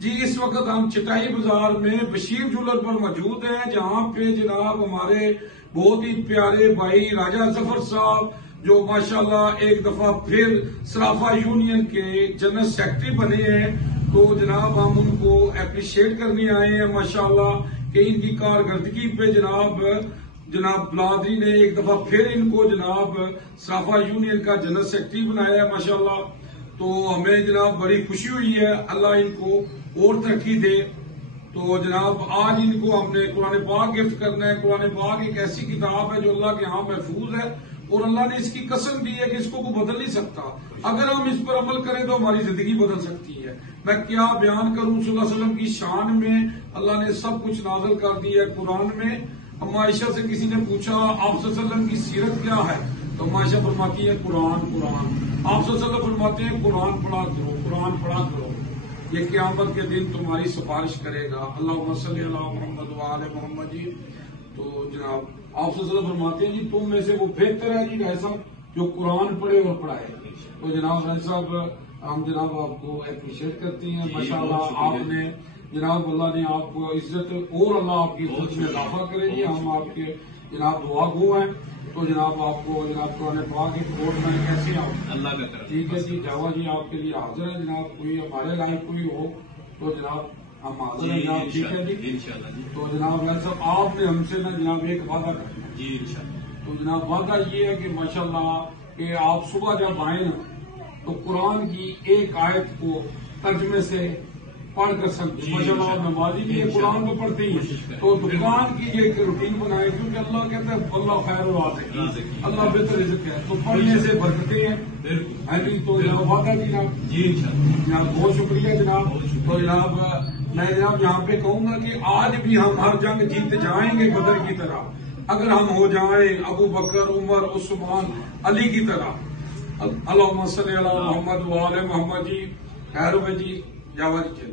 جی اس وقت ہم چٹائی بازار میں بشیر جولر پر موجود ہیں، جہاں پہ جناب ہمارے بہت ہی پیارے بھائی راجہ ظفر صاحب جو ماشاءاللہ ایک دفعہ پھر صرافہ یونین کے جنرل سیکرٹری بنے ہیں، تو جناب ہم ان کو اپریشیٹ کرنے آئے ہیں ماشاءاللہ کہ ان کی کارکردگی پہ جناب برادری نے ایک دفعہ پھر ان کو جناب صرافہ یونین کا جنرل سیکرٹری بنایا ہے ماشاءاللہ۔ تو ہمیں جناب بڑی خوشی ہوئی ہے، اللہ ان کو اور ترقی دے۔ تو جناب آج ان کو ہم نے قرآن پاک گفٹ کرنا ہے۔ قرآن پاک ایک ایسی کتاب ہے جو اللہ کے ہاں محفوظ ہے، اور اللہ نے اس کی قسم دی ہے کہ اس کو کوئی بدل نہیں سکتا۔ اگر ہم اس پر عمل کریں تو ہماری زندگی بدل سکتی ہے۔ میں کیا بیان کروں، صلی اللہ علیہ وسلم کی شان میں اللہ نے سب کچھ نازل کر دیا ہے قرآن میں۔ اما عائشہ سے کسی نے پوچھا آپ صلی اللہ علیہ وسلم کی سیرت کیا ہے، تو اما عائشہ فرماتی ہے قرآن قرآن۔ آپ صلی اللہ علیہ وسلم فرماتے ہیں قرآن پڑھا کرو، قرآن پڑھا کرو، یہ قیامت کے دن تمہاری سفارش کرے گا۔ اللہم صلی علی محمد وآل محمد جی۔ تو جناب آپ صلی اللہ علیہ وسلم فرماتے ہیں جی تم میں سے وہ بہتر ہے جی ایسا جو قرآن پڑھے اور پڑھائے۔ تو جناب صاحب ہم جناب آپ کو اپریشیٹ کرتے ہیں ماشاءاللہ، آپ نے جناب اللہ نے آپ کو عزت اور اللہ آپ کی خود میں اضافہ کرے گی، ہم آپ کے جناب دعا گو ہیں۔ تو جناب آپ کو جناب قرآن پاک کے کوٹ میں کیسے آپ اللہ کا کرم، ٹھیک ہے جی جاوا جی آپ کے لیے حاضر ہے۔ جناب کوئی ہمارے لائق کوئی ہو تو جناب ہم حاضر ہیں جناب، ٹھیک ہے جی انشاءاللہ جی۔ تو جناب صاحب آپ نے ہم سے نا جناب ایک وعدہ کرنا ہے جی انشاءاللہ۔ تو جناب وعدہ یہ ہے کہ ماشاءاللہ کہ آپ صبح جب آئیں نا تو قرآن کی ایک آیت کو ترجمے سے پڑھ کر سکتے ماشاءاللہ، نمازی بھی قرآن کو پڑھتے ہیں تو دکان کی ایک روٹین بنائے، کیونکہ اللہ کہتا ہے اللہ خیر الرازقین، اللہ بہتر رزق ہے، تو پڑھنے سے برکتیں ہیں بالکل۔ تو جناب وعدہ جناب جی جناب بہت شکریہ جناب۔ تو جناب میں جناب یہاں پہ کہوں گا کہ آج بھی ہم ہر جنگ جیت جائیں گے بدر کی طرح، اگر ہم ہو جائیں ابو بکر عمر عثمان علی کی طرح۔ اللہم صلی علی محمد وآل محمد جی۔ خیر جی جاوا جی۔